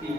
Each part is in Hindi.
3.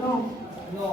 9.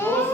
2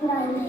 44.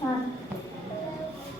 7.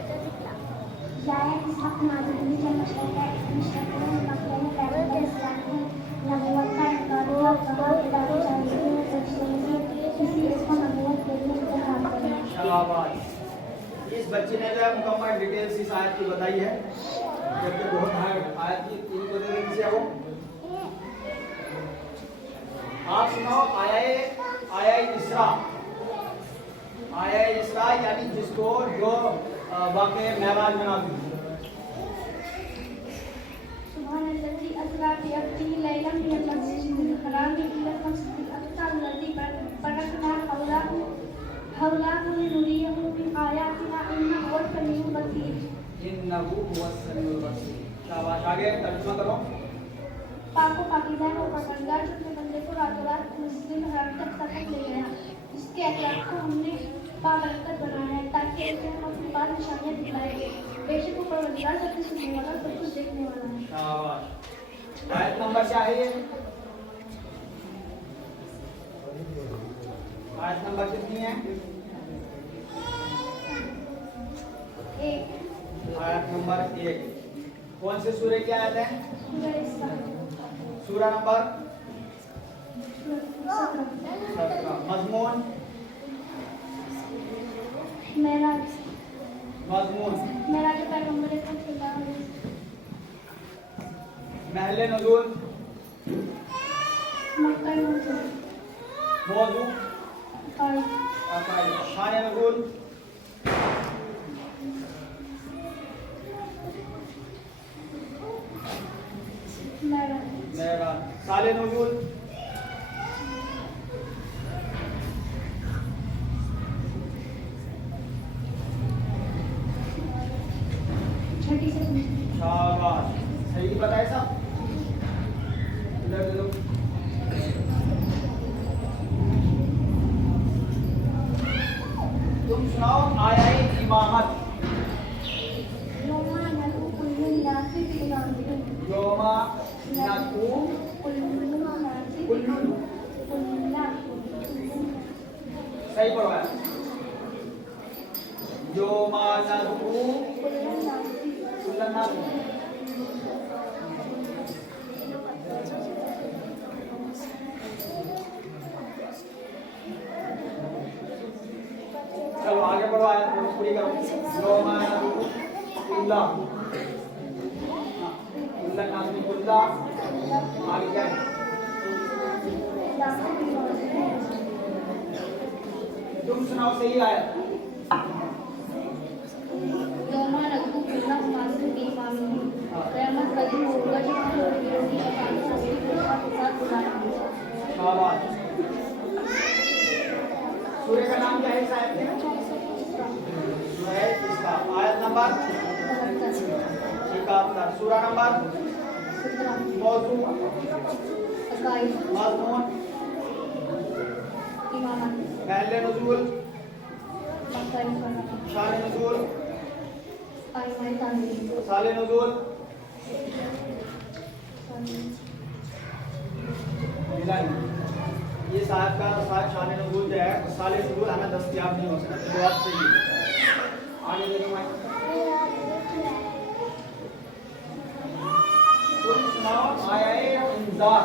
Zaid Ishaq Mazmuni dan Mustaqim Makhluk dari Islam menemukan karya bahwa dari Syaikhul Syaikhi किसी इसको नबूवत देने के हाथ में शाबाश। इस बच्चे ने जो है मुकम्मल डिटेल्स इस आयत की बताई है, जबकि बहुत हार्ड आयत की इनको दे देंगे से वो आप सुनाओ आया इसरा यानी जिसको जो वाक़े मेराज में नाज़िल हुआ। सुभानल्लज़ी अस्रा बि अब्दिही लैलन मिनल मस्जिदिल हराम इलल मस्जिदिल अक़सा अल्लज़ी बरकना हौलहु लिनुरियहु मिन आयातिना इन्नहु हुवस समीउल बसीर। शाबाश। आगे तर्जुमा करो। पाको पाकीज़ा है वो परवरदिगार जो अपने बंदे को रातों रात मस्जिद हराम तक सतत ले गया, जिसके अखलाक को हमने बाबरकत बनाया है ताकि उसे हम अपने पास निशानियाँ दिखलाएं। बेशक वो परवरदिगार सबसे सुनने वाला सब कुछ देखने वाला है। शाबाश। आयत नंबर क्या है ये? आयत नंबर कितनी है? एक आयत नंबर 1। कौन से सूरे की आयत है? सूरा नंबर 17। मजमून मेरा जो पैगंबर सल्लल्लाहु अलैहि महल नज़ूल मक्का नज़ूल मौजू शान नज़ूल मेरा साल नज़ूल छठी से शाबाश। सही बताए सब। इधर दे दो। तुम सुनाओ आया इमामत। योमा नदू कुल्लुन नासी बिनाज़िर योमा नदू कुल्लुन नासी कुल्लुन। सही पढ़ो है। योमा नदू कुल्लन नासी। चलो आगे बढ़ो, आयत पूरी करो। योमा नदू कुल्ला कुल्लन नासी कुल्ला। आगे क्या है? तुम सुनाओ सही आयत। योमा नदू कुल्लुन नासी बिइमामिही क़यामत का दिन होगा जब हम लोग विरोधी अपनी तस्वीर के साथ बुलाएंगे। शाबाश। सूर्य का नाम क्या है इस आयत में? सूरह इसका। आयत नंबर 71। सूरा नंबर मौजू मज़मून महल नज़ूल शान नज़ूल साल नज़ूल ये साहब का शान नज़ूल जो है साल नज़ूल हमें दस्तयाब नहीं हो सकता। जवाब सही है। आगे देखो मैं तुम सुनाओ आया इंजार।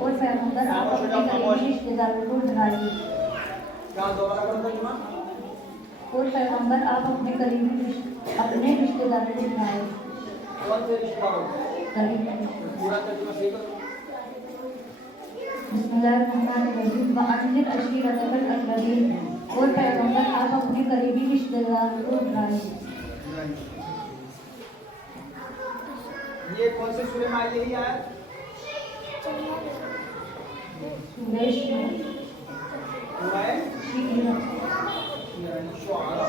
और पैगंबर आप अपने करीबी रिश्तेदारों को डराइए। क्या दोबारा करो तर्जुमा? और पैगंबर आप अपने अपने रिश्तेदारों को डराइए। कौन से रिश्तेदारों? करीबी। पूरा तर्जुमा सही करो। बिस्मिल्लाहिर्रहमानिर्रहीम वअन्ज़िर अशीरतकल अक़रबीन और पैगंबर आप अपने करीबी रिश्तेदारों को डराइए। ये कौन से सूरे में आई यही आयत? सूरह शुआरा।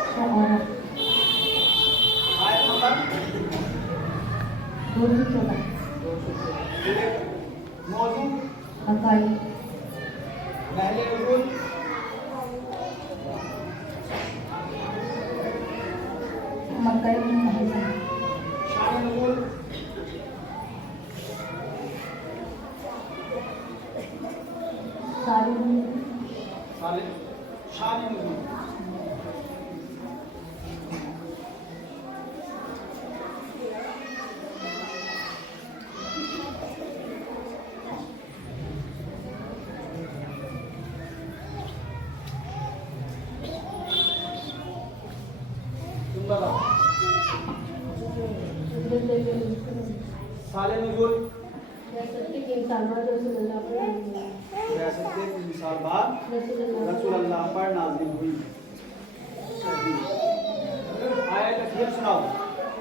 आयत नंबर 214 मौजू हकाई महल नज़ूल मक्का शान नज़ूल सारी शान नुज़ूल तुम बताओ साले नुज़ूल के 3 साल बाद रसूलुल्लाह पर नाज़िल हुई। आयत फिर सुनाओ।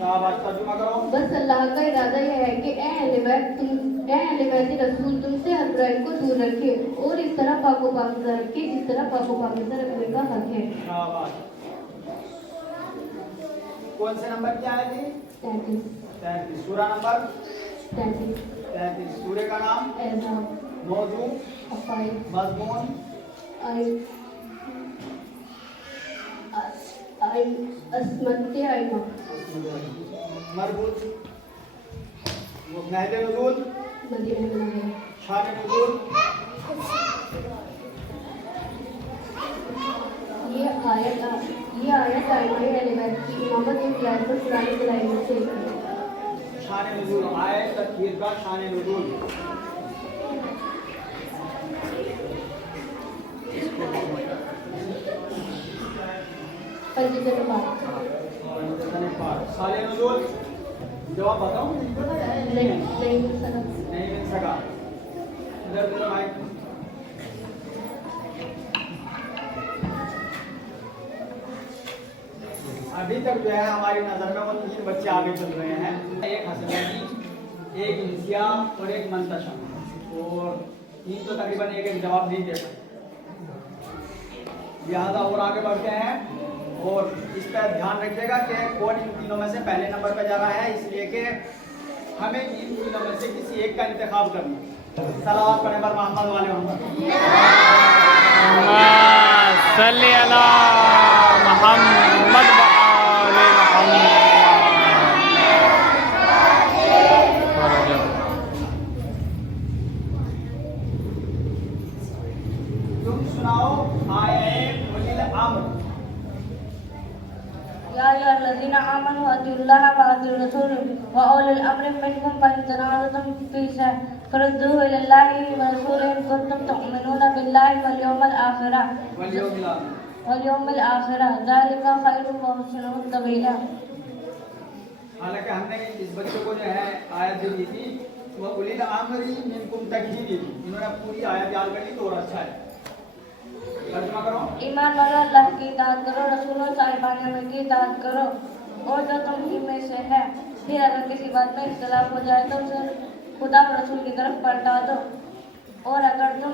शाबाश, तर्जुमा करो। बस अल्लाह का इरादा यह है कि ए अहले बैत रसूल तुमसे हर बुराई को दूर रखे और इस तरह पाको पाकीज़ा रखे जिस तरह पाको पाकीज़ा रखने का हक है। शाबाश। कौन से नंबर की आयत है? 33। सूरा नंबर 33। सूरे का नाम? मौजू, मज़मून, मरबूत, महल नुज़ूल, शान नुज़ूल। ये आयत अहले बैत की इमामत और खिलाफत पर पुरानी दलाइल में से एक है। शान नुज़ूल आयत तकबीर का शान नुज़ूल। साले नुज़ूल जवाब बताओ। नहीं नहीं मिल सका। इधर देखो माइक। अभी तक जो है हमारी नजर में वो 3 बच्चे आगे चल रहे हैं, एक हसनैनी, एक इंसिया और एक मंतशा, और 3 तो तकरीबन एक जवाब नहीं दे पाए। लिहाजा और आगे बढ़ते हैं और इस पर ध्यान रखिएगा कि कौन इन तीनों में से पहले नंबर पर जा रहा है, इसलिए कि हमें इन तीनों में से किसी एक का इंतखाब करना है। सलावत पढ़ने पर मोहम्मद वाले मोहम्मद सल्ली अला मोहम्मद व आले मोहम्मद। तुम सुनाओ आए उलिल अम्र। या अय्युहल्लज़ीना आमनू अतिउल्लाह व अतिउर रसूल व उलिल अम्रि मिनकुम फ़इन तनाज़अतुम फ़ी शै'इन फरुद्दूहु इलल्लाहि व रसूलिहि इन कुंतुम तु'मिनूना बिल्लाहि वल यawmil आखिर ज़ालिका खैरुम व अहसनु तवीला। हालांकि हमने इस बच्चे को जो है आयत जो दी थी वो उलिल अम्रि मिनकुम तक ही दी थी, इन्होंने पूरी आयत याद कर ली तो और अच्छा है। तर्जुमा करो। ईमान वालो अल्लाह की इताअत करो, रसूलों साहिबान अमर की इताअत करो, और जो तुम ही में से है, फिर अगर किसी बात में इख्तिलाफ हो जाए तो उसे खुदा और रसूल की तरफ पलटा दो, और अगर तुम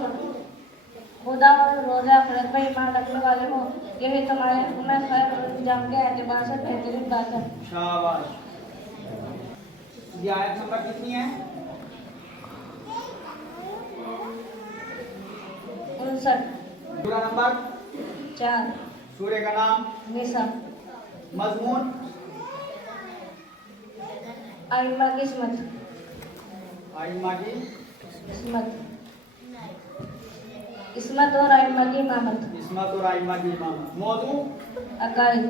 खुदा और रोज़ा आखिरत पर ईमान रखने वाले हो, यही तुम्हारे में खैर और इंजाम के एतबार से बेहतरीन बात है। शाबाश। ये आयत नंबर कितनी है? 59। सूरा नंबर 4। सूरे का नाम? निसा। मज़मून? आइम्मा की किस्मत। आइम्मा की किस्मत और आइम्मा की इमामत। किस्मत और आइम्मा की इमामत। मौजू? अकाइद।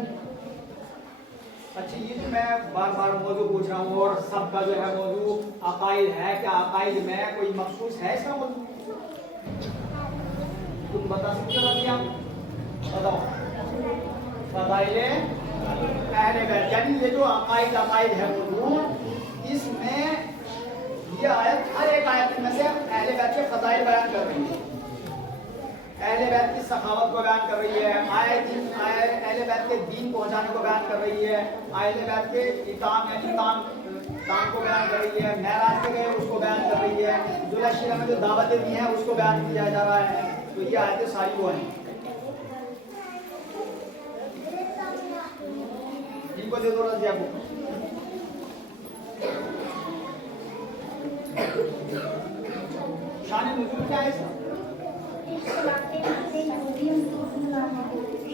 अच्छा, ये जो मैं बार बार मौजू पूछ रहा हूँ और सबका जो है मौजू अकाइद है, क्या अकाइद में कोई मखसूस है इसका मौजू? तुम बता सकते हो क्या? बताओ। फज़ाइले अहले बैत, यानी ये जो अकाइद है मौजू, इसमें ये आयत हर एक आयत में से अहले बैत के फज़ाइल बयान कर रही है, अहले बैत की सखावत को बयान कर रही है, अहले बैत के दीन पहुंचाने को बयान कर रही है, अहले बैत के इताम यानी ताम को बयान कर रही है, महराज के गए उसको बयान कर रही है, जुलहज्जा में जो दावतें दी हैं उसको बयान किया जा रहा है। तो ये आयतें सारी वो हैं। इनको दे दो रज़िया को। शान नुज़ूल क्या है इसका?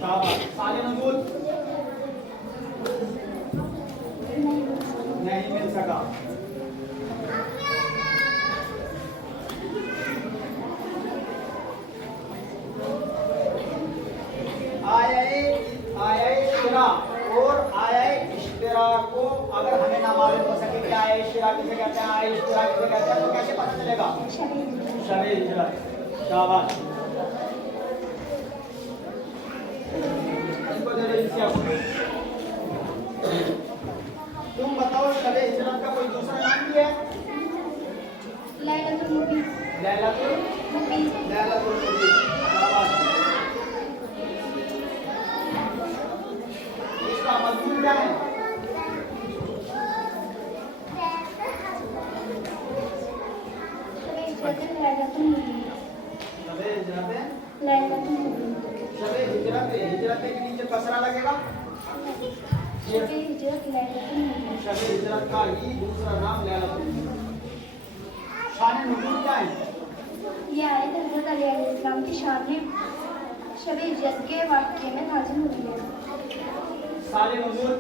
शाबाश। साले नुज़ूल नहीं मिल सका। इश्तिराक किसे कहते हैं, आए इश्तिराक किसे कहते हैं, तो कैसे पता चलेगा? शबे शबे हिजरत। शाबाश। इनको दे दो इनसे अब। तुम बताओ शबे हिजरत का कोई दूसरा नाम भी है? लैलतुल मुबीन लैलतुल मुबीन लैलतुल मुबीन। शाबाश। इसका मजमून क्या है? लैलतुल मुबीन शबे हिजरत है। लैलतुल मुबीन शबे हिजरत है, हिजरत के नीचे कसरा लगेगा। शबे हिजरत लैलतुल मुबीन शबे हिजरत का ही दूसरा नाम लैलतुल मुबीन। शान नुज़ूल क्या है? ये आयत हज़रत अली अलैहिस्सलाम की शान में शबे हिजरत के वाक़ये में नाज़िल हुई है। साल नुज़ूल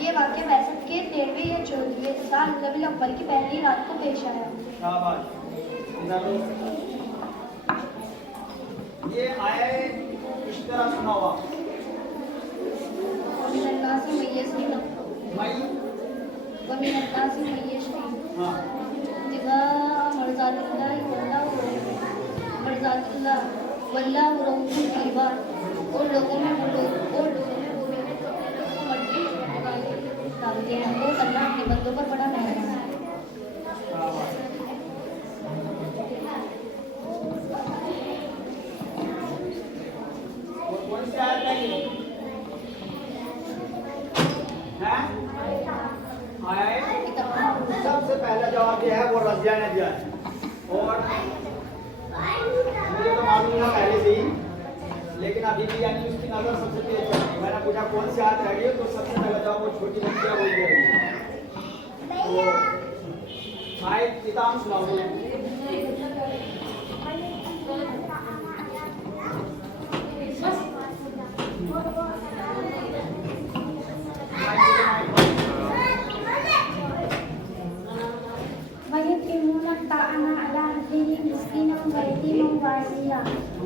ये वाक़या बैसत के 13वें या 14वें साल रबीउल अव्वल की पहली रात को पेश आया। शाबाश। इधर लो। ये आए इस तरह सुना हुआ वमिन अन्नासी मन यशरी मई। वमिन अन्नासी मन यशरी हाँ जिगा मर्ज़ातिल्लाह वल्लाहु रऊफ़ुल इबाद। और लोगों में वो लोग मर्जी डालते हैं, वो अल्लाह के बंदों पर बड़ा मेहरबान है। शाबाश। और कौन सी आयत है ये? हैं? आयत सबसे पहला जवाब ये है, वो रज़िया ने दिया है। और मुझे तो मालूम था पहले से ही, लेकिन अभी भी यानी उसकी नजर सबसे तेज चल रही है। मैंने पूछा कौन सी आयत रह गई है, तो सबसे पहला जवाब वो छोटी बच्ची है, वही दे रही है। तो आयत किताब सुनाओ।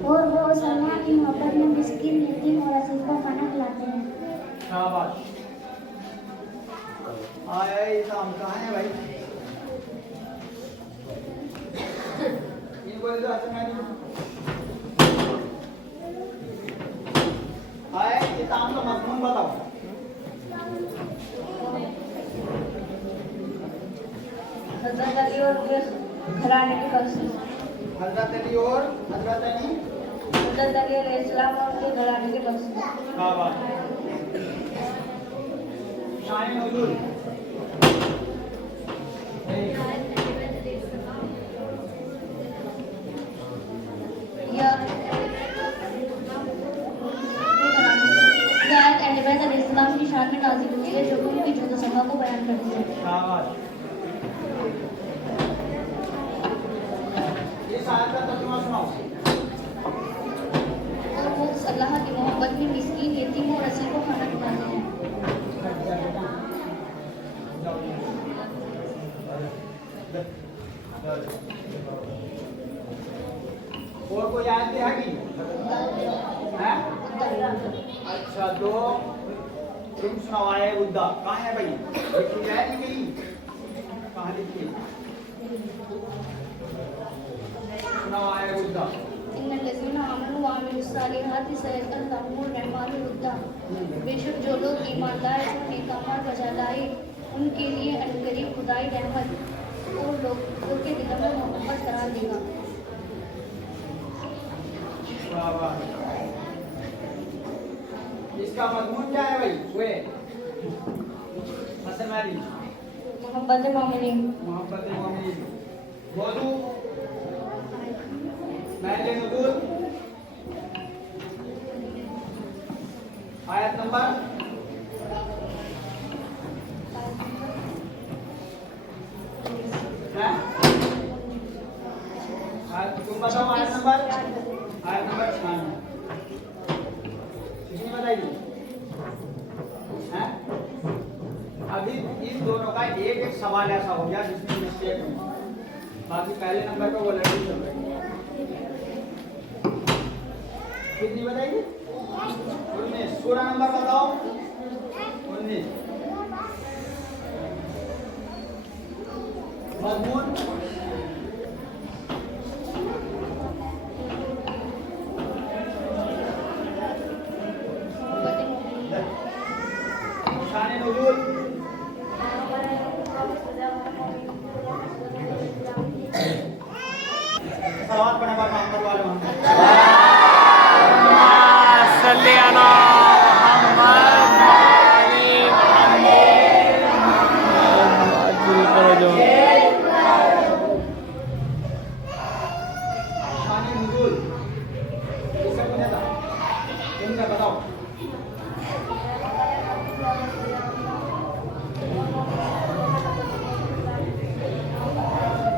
और वो उस अल्लाह की मोहब्बत में मिस्कीन, यतीम और अजीज को खाना खिलाते हैं। शाबाश। आया इताम कहाँ है भाई? इनको इधर आते हैं। आया इताम का मजमून बताओ। हज़रत अली और उनके घराने की कसम। हजरत अली और हजरत अली। हज़रत अली अलैहिस्सलाम और उनके घराने की कसम। शाबाश। शान नुज़ूल अलैहिस्सलाम की शान में नाज़िल हुई है, जो कि उनकी जुदा सभा को बयान करती है। शाबाश। इस आयत का तर्जुमा सुनाओ। और वो उस अल्लाह की मोहब्बत में मिस्कीन, यतीम और असीर को खाना खिलाते हैं। और कोई आयत है कि हैं? अच्छा तो तुम सुनाओ। आए उद्दा कहाँ है भाई? लिखी है नहीं कहीं? कहाँ लिखी है? सुनाओ आए उद्दा। इन्नल्लज़ीना आमनू व अमिलुस्सालिहाति सयजअलहुमुर रहमानुर वुद्दा। बेशक जो लोग ईमानदार और नेक अमाल बजा लाए, उनके लिए अनकरीब खुदाई रहमत और लोगों के दिलों में मोहब्बत करार देगा। शाबाश। इसका मजमून क्या है भाई? वे हसन वाली मोहब्बत मोमिनीन। मोहब्बत मोमिनीन। मौजू महल नुज़ूल आयत नंबर है? तुम बताओ आयत नंबर 96। कितनी बताइए? हैं? अभी इन दोनों का एक एक सवाल ऐसा हो गया जिसमें मिस्टेक हुई, बाकी पहले नंबर पे वो लड़की चल रही है। कितनी बताइए? 19। सूरा नंबर बताओ। 19। मजमून शान नुज़ूल सलावत पढ़ने पर मोहम्मद वाले मोहम्मद सल्ली अला मोहम्मद वाली मोहम्मद जी करो जो शान नुज़ूल किसका पूछा था तुमने बताओ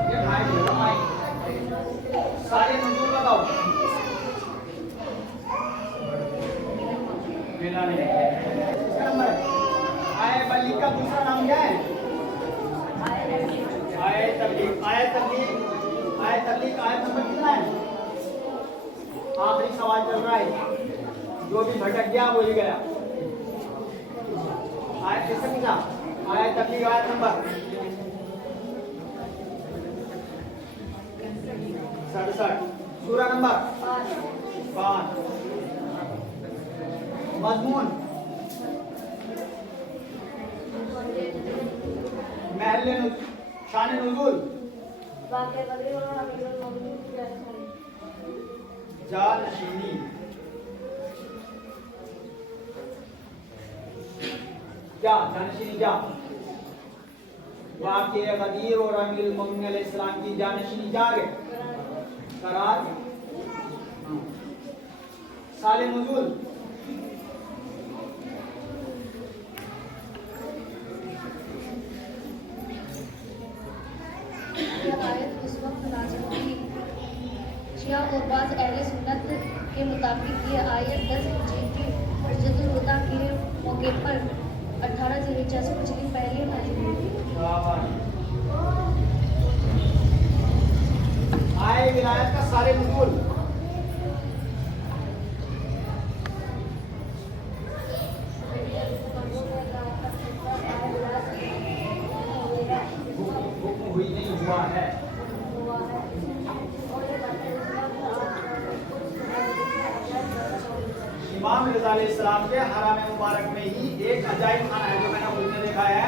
ये भाई सारे नुज़ूल बताओ मिला नहीं इसका नंबर है आए बल्ली का दूसरा नाम क्या है आए तबलीग आयत नंबर कितना है आखिरी सवाल चल रहा है जो भी भटक गया वो ही गया आयत किससे पूछा आयत तबलीग आयत नंबर 67 सूरा नंबर 5 मजमून महल शान नुज़ूल जानशीनी क्या जानशीनी क्या वाक़े गदीर और अमीरुल मोमिनीन अलैहिस्सलाम की जानशीनी क्या है करार साले नुज़ूल आयत उस वक्त नाज़िल हुई शिया और बाज़ अहले सुन्नत के मुताबिक ये आयत 10 हिजरी की हिजरतुल वदा के मौके पर 18 ज़िलहिज्जा से कुछ दिन पहले नाज़िल हुई। आए विलायत का सारे नुज़ूल हुई नहीं हुआ है इमाम रज़ा अलैहिस्सलाम के हराम मुबारक में ही एक अजायब खाना है जो मैंने खुद ने देखा है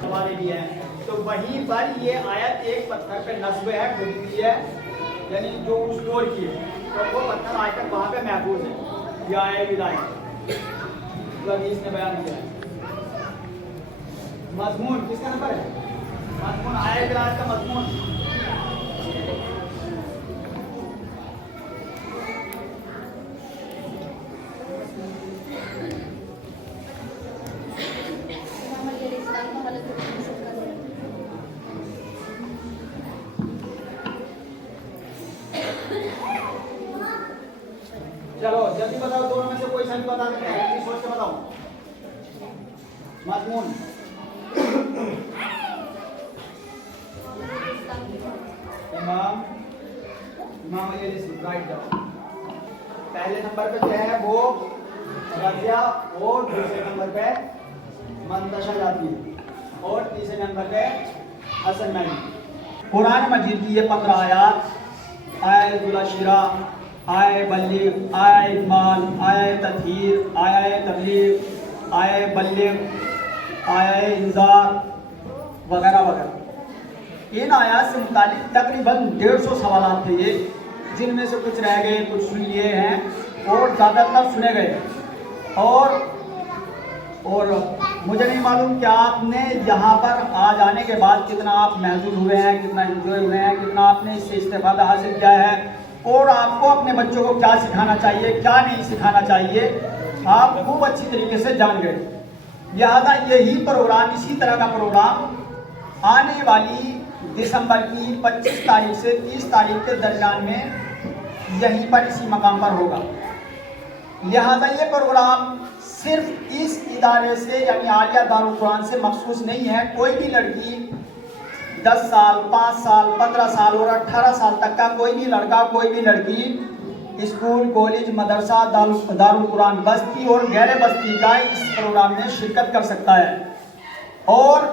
हमारे लिए है तो वहीं पर ये आयत एक पत्थर पे नस्ब है खुद की है यानी जो स्टोर की है तो वो पत्थर आज तक वहाँ पे महफूज है ये आया विलायत जो हदीस ने बयान किया है मजमून किसका नंबर है मजमून आया विलायत का मजमून इमाम अली अलैहिस्सलाम का हालत में सबका चलो जल्दी बताओ दोनों में से कोई सा भी बता सकते हैं जल्दी सोच के बताओ मजमून इमाम इमाम अली अलैहिस्सलाम राइट डाउन पहले नंबर पे क्या है वो रज़िया और दूसरे नंबर पे मंतशा जाती है और तीसरे नंबर पे हसन मैनी कुरान मजीद की ये 15 आयात आय दुलाशिरा आय बल्लिग आय इकमाल आय तत्हीर आय तबलीग आय बल्लिग आय इंजार वगैरह वगैरह इन आयात से मुतालिक तकरीबन 150 सवालात थे ये जिनमें से कुछ रह गए कुछ सुन लिए हैं और ज़्यादातर सुने गए और मुझे नहीं मालूम कि आपने यहाँ पर आ जाने के बाद कितना आप महसूस हुए हैं कितना एंजॉय हुए हैं कितना आपने इससे इस्तेफादा हासिल किया है और आपको अपने बच्चों को क्या सिखाना चाहिए क्या नहीं सिखाना चाहिए आप खूब अच्छी तरीके से जान गए लिहाजा यही प्रोग्राम इसी तरह का प्रोग्राम आने वाली दिसंबर की 25 तारीख से 30 तारीख के दरमियान में यहीं पर इसी मकाम पर होगा लिहाजा ये प्रोग्राम सिर्फ इस इदारे से यानी आलिया दारुल कुरान से मखसूस नहीं है कोई भी लड़की 10 साल 5 साल 15 साल और 18 साल तक का कोई भी लड़का कोई भी लड़की स्कूल कॉलेज मदरसा दारुल कुरान बस्ती और गैर बस्ती का इस प्रोग्राम में शिरकत कर सकता है और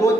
2